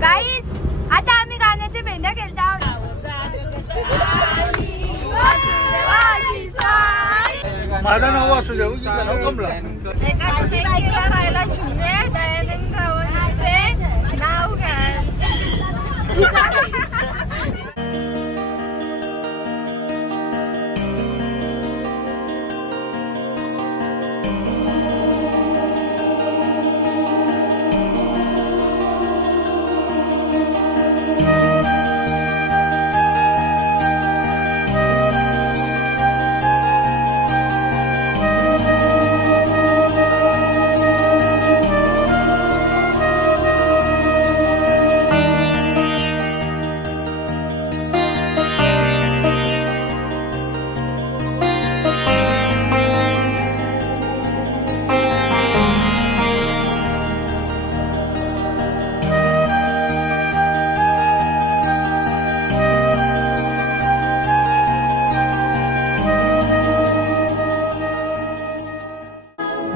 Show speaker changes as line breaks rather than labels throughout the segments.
गाईस आता आम्ही गाण्याचे भेंड्या खेळता.
माझं नाव असू देऊ नाव कमला.
राहायला शून्य दयानंद रावणाचे नाव घ्या.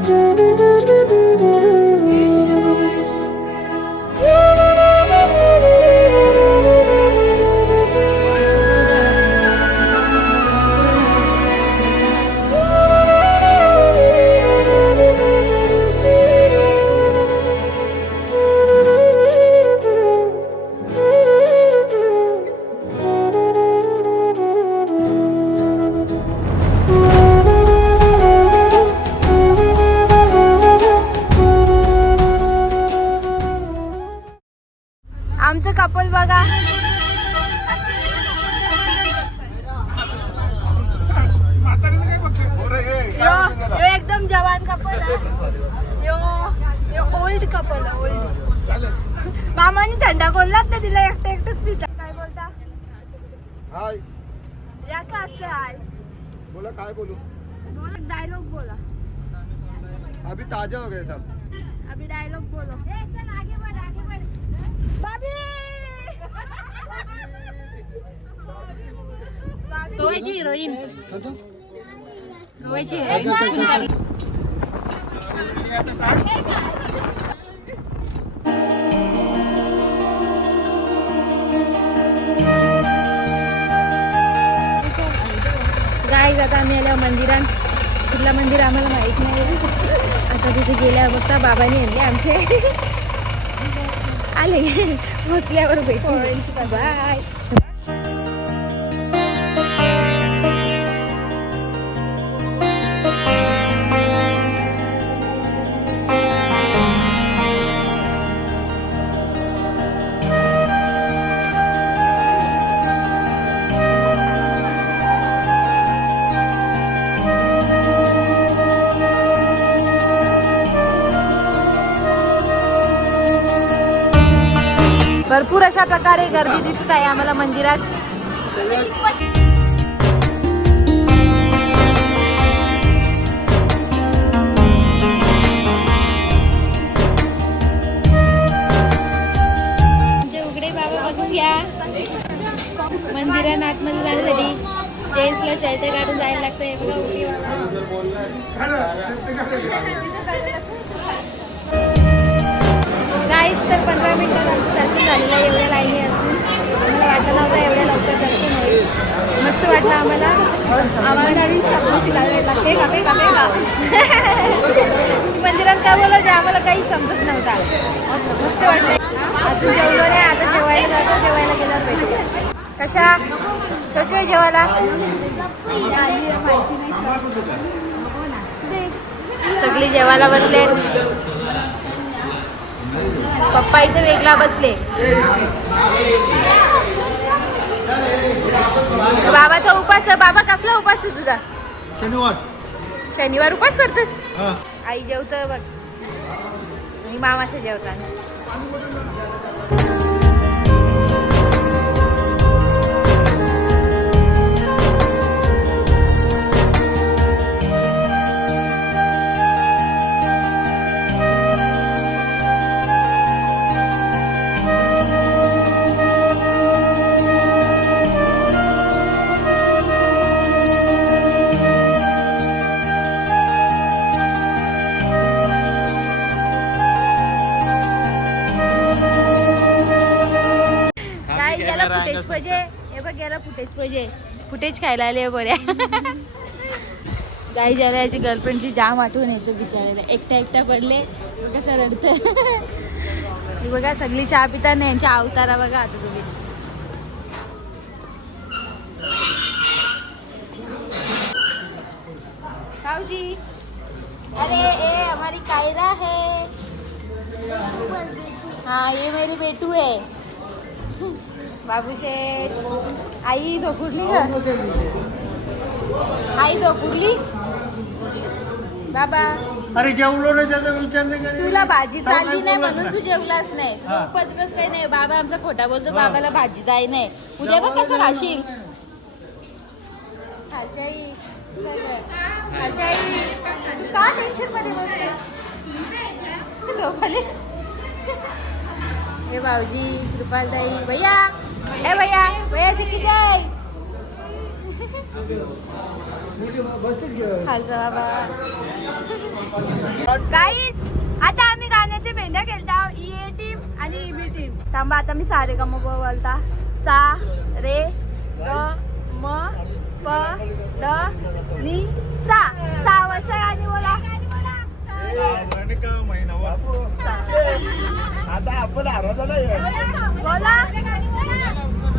आमचं काय
बोलू? बोला
डायलॉग बोला.
अभी ताजा हो गए सब।
अभी डायलॉग बोलो. आगे बढ़ आगे बढ़। बाबी
गोव्याची हिरोईन गोव्याची गाय आता आम्ही आल्या मंदिरात कुठलं मंदिर आम्हाला माहित नाही. आता तिथे गेल्या बघता बाबांनी आणले आमचे. आले. पोचल्यावर भेटू बाय भरपूर अशा प्रकारे गर्दी दिसत आहे आम्हाला मंदिरात. म्हणजे उघडे बाबा बघून घ्या. मंदिरात आतमध्ये जाण्यासाठी जेंट्सला शर्ट काढून जायला लागतं. हे बघा उघडे काहीच तर पंधरा मिनिटात दर्शन झालेलं आहे एवढ्या लाईनी असून आम्हाला वाटलं होतं एवढ्या लवकर दर्शन होईल मस्त वाटलं आम्हाला. आम्हाला नवीन शब्द शिकायला लागते का पे का पे का? मंदिरात काय बोलायचं? आम्हाला काही समजत नव्हता मस्त वाटलं. अजून जेवलं नाही आता जेवायला जातो जेवायला गेल्यावर भेटू. कशा? कसं जेवायला? सगळी जेवायला बसले पप्पा इथे वेगळा बसले. बाबाचा उपास बाबा कसला उपास आहे तुझा?
शनिवार.
शनिवार उपास करतोस?
हा.
आई जेवत बघ. मामाचं जेवताना
पाहिजे हे बघ याला फुटेज पाहिजे. फुटेज खायला आले बऱ्या काही ज्याला याची गर्लफ्रेंडची जाम आठवण येते बिचारायला एकटा एकटा पडले कसं रडतं? बघा सगळी चहा पिताना यांच्या अवतारा बघा आता तुम्ही. भाऊजी. अरे ए हमारी कायरा है. हाँ ये मेरी बेटू है. बाबू शेठ आई झोपुरली ग? आई झोपुरली? बाबा.
अरे जेवलो नाही त्याचा विचार नाही.
तुला भाजी चालली नाही म्हणून तू जेवलास नाही. तुला
हा.
उपवास बिपास काही नाही. बाबा आमचा खोटा बोलतो
हा.
बाबाला भाजी जाय नाही. उद्या बघ कसं तू का टेन्शनमध्ये बसतेस? झोपाले ए भाऊजी कृपालताई भैया. ए भैया भैया तिची जाय
गाईज आता आम्ही गाण्याचे भेंड्या खेळता. ई ए टीम आणि ई बी टीम थांबा आता मी सारे ग मग बोलता. सा रे ग म प ड नी सा. सा वर्ष गाणी बोला.
आता आपण
बोला.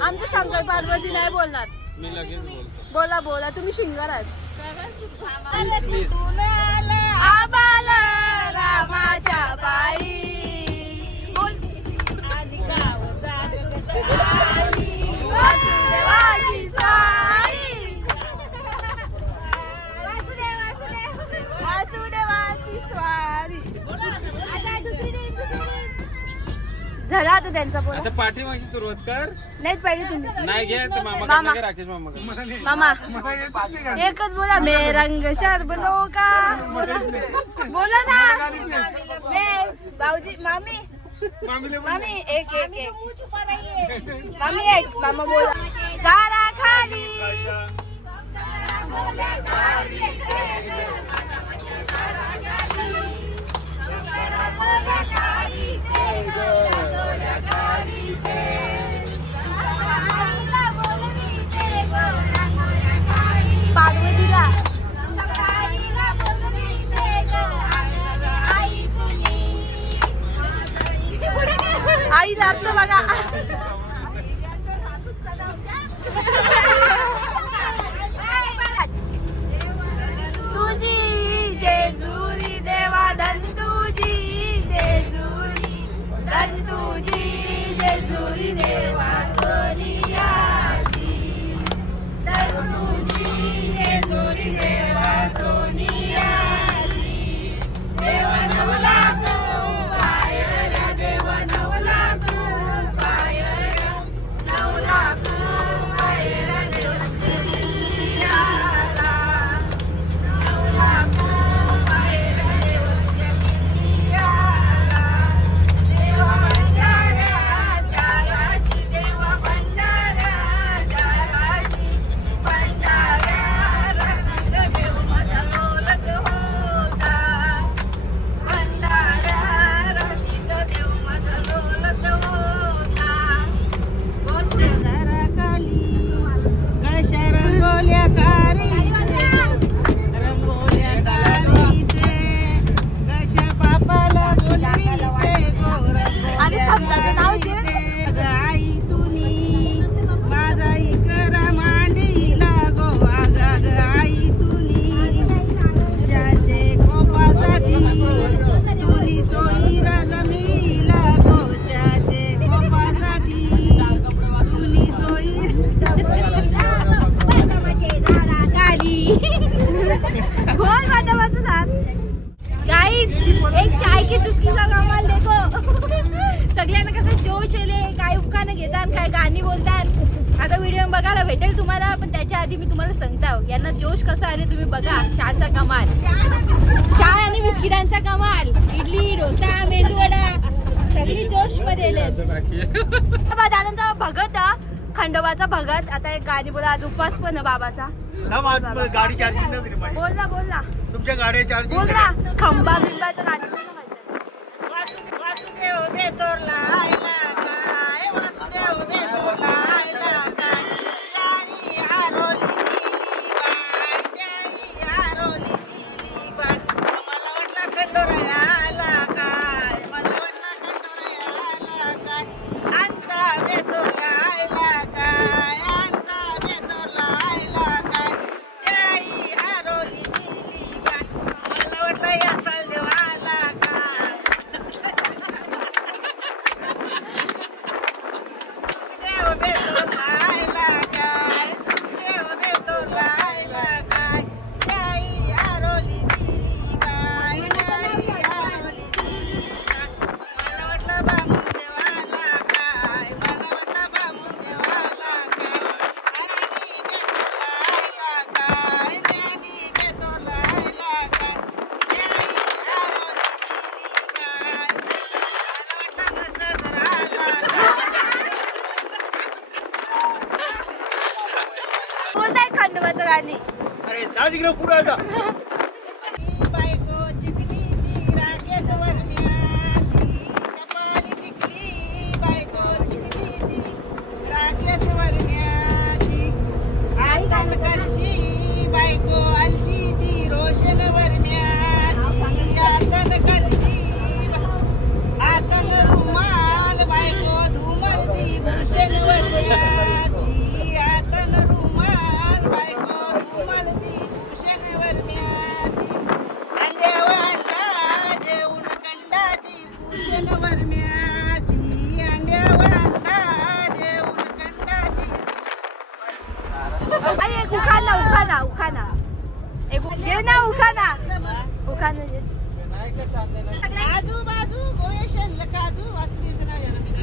आमचं शंकर पार्वती नाही बोलणार.
मी लगेच बोलतो.
बोला बोला तुम्ही शिंगर आहात. आम्हाला रामाच्या बाई बोल. आली वासुदेवाची स्वारी. वासुदेवाची स्वारी झाला आता त्यांचा बोला
आता पाठीमागची सुरुवात कर.
नाही पहिले तुम्ही.
नाही घे तर मामा
मामा.
राकेश मामा.
मामा? एकच बोला मे रंग शरबनो का? बोला ना. मे भाऊजी मामी. मामी एक एक एक. मामी एक मामा बोला. झाडा खाली. गाईज एक चाय की चुस्कीचा कमाल देखो. सगळ्यांना कसं जोश येले काय उखाणं घेतात काय गाणी बोलतात. आता व्हिडिओ बघायला भेटेल तुम्हाला पण त्याच्या आधी मी तुम्हाला सांगता यांना जोश कसा आले तुम्ही बघा चहाचा कमाल. चाय आणि बिस्किटांचा कमाल. इडली डोसा मेदू वडा. सगळी जोशमध्ये त्यानंतर भगत हा, खंडोबाचा भगत. आता एक गाणी बोला आज उपवास पण बाबाचा. बोल ना बोल ना.
तुमच्या गाड्या चार्जिंग
बोल ना खंबा बिंबाचं गाणी.
वासुदेव वासुदेव बेतोरला आयला काय वासुदेव.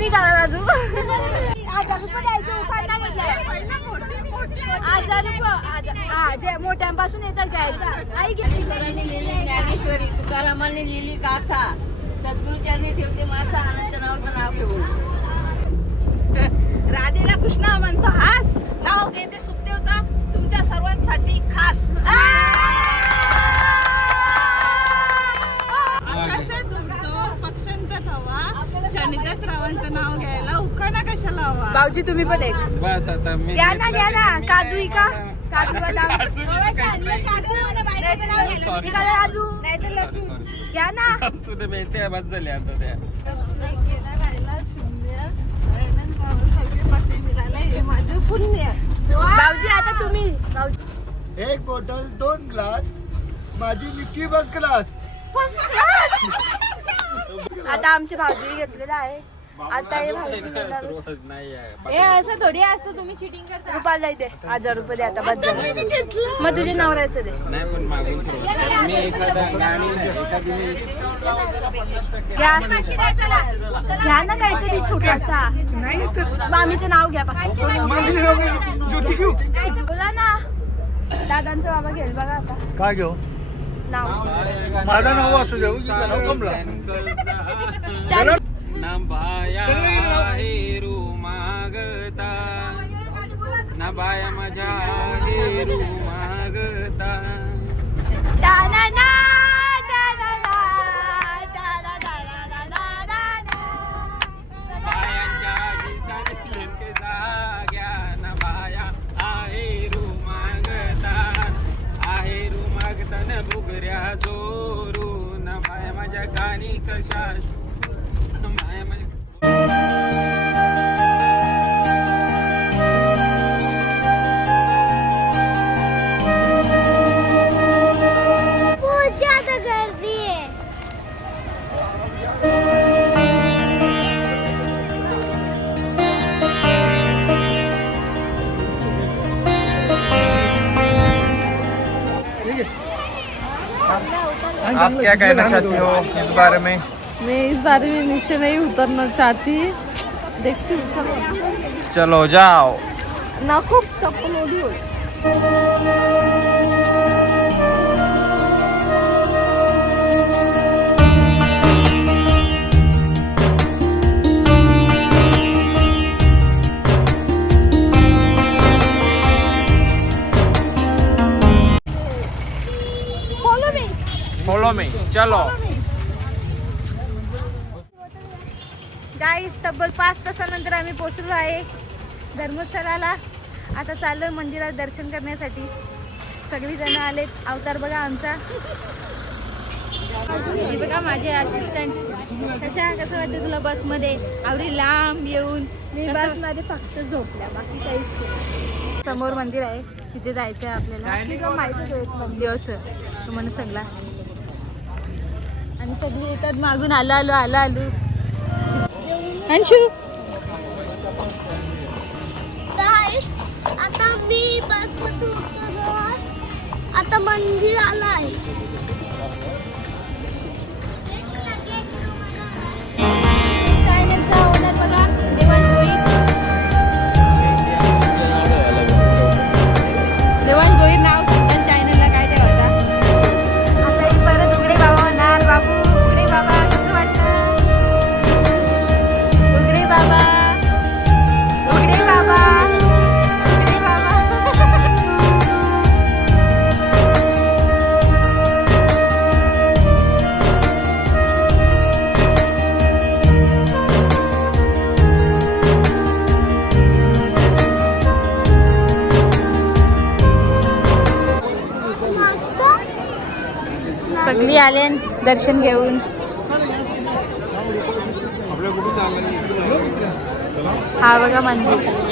मी.
राजू हजार रुपये द्यायचे हजार रुपये हा जे मोठ्यांपासून येतात घ्यायचा आई
लिहिली ज्ञानेश्वरी तुकारामांनी लिहिली गाथा सद्गुरुचरणी ठेवते माझा आनंद नावाचं नाव घेऊन राधेला कृष्णा म्हणतो हास नाव घेते सुखदेवचा तुमच्या सर्वांसाठी खास
थवा शनिदास रावांचं नाव घ्यायला उखाणा कशाला हवा?
भाऊजी तुम्ही पण एक.
बस आता मी
घ्या ना घ्या ना. काजू का? काजू बदाम.
काजू नाही. Sorry. Sorry, sorry.
घ्या ना.
असू दे बाई, बस झाल्या आता त्या
भाऊजी आता तुम्ही भाऊजी
एक बॉटल दोन ग्लास माझी निक्की बस क्लास
आता आमचे भाऊजी घेतलेलं आहे. आता हे भाऊजी घेणार.
रोज नाही आहे.
हे असं थोडी असतं तुम्ही चिटिंग करता. रुपयाला दे. हजार रुपये दे आता बस झालं. मग तुझे नवऱ्याचं दे.
नाही पण मागून सुरुवात. मी एखादा गाणी एखादी मी
घ्या घ्या ना. काहीतरी छोटासा. मामीचं नाव घ्या फक्त. बोला ना. दादांचं बाबा घेईल बघा आता.
काय घेऊ? माझं नाव असू दे उगीचं नाव कमला.
त्या-
ना. बाया हेरू मागता. ना बाया माझ्या हेरू मागता. जोरून. माय माझ्या कानी कशा माय माझ्या क्या कहना चाहती हो इस बारे में?
मैं इस बारे में नीचे नहीं उतरना चाहती। देखती हूँ।
चलो जाओ।
ना खूप चप्पल ओढी होईल
चलो।
गाईस तब्बल पाच तासानंतर आम्ही पोचलो आहे धर्मस्थळाला. आता चाललोय मंदिरात दर्शन करण्यासाठी. सगळी जण आलेत. अवतार बघा आमचा. हे बघा माझे असिस्टंट कशा कसं वाटतं तुला बसमध्ये आवडी लांब येऊन. मी बसमध्ये फक्त झोपल्या बाकी काहीच नाही. समोर मंदिर आहे. तिथे जायचं आहे आपल्याला किंवा माहितीच आहे मंदिराचं तो म्हणून सगळा. सगळी येतात मागून आलो आलो आलो आलो. अंशू?
आता मी बस आता मंदिर आलाय.
चायनलचा ओनर बघा देवान गोईर दर्शन घेऊन. हा बघा मंदिर.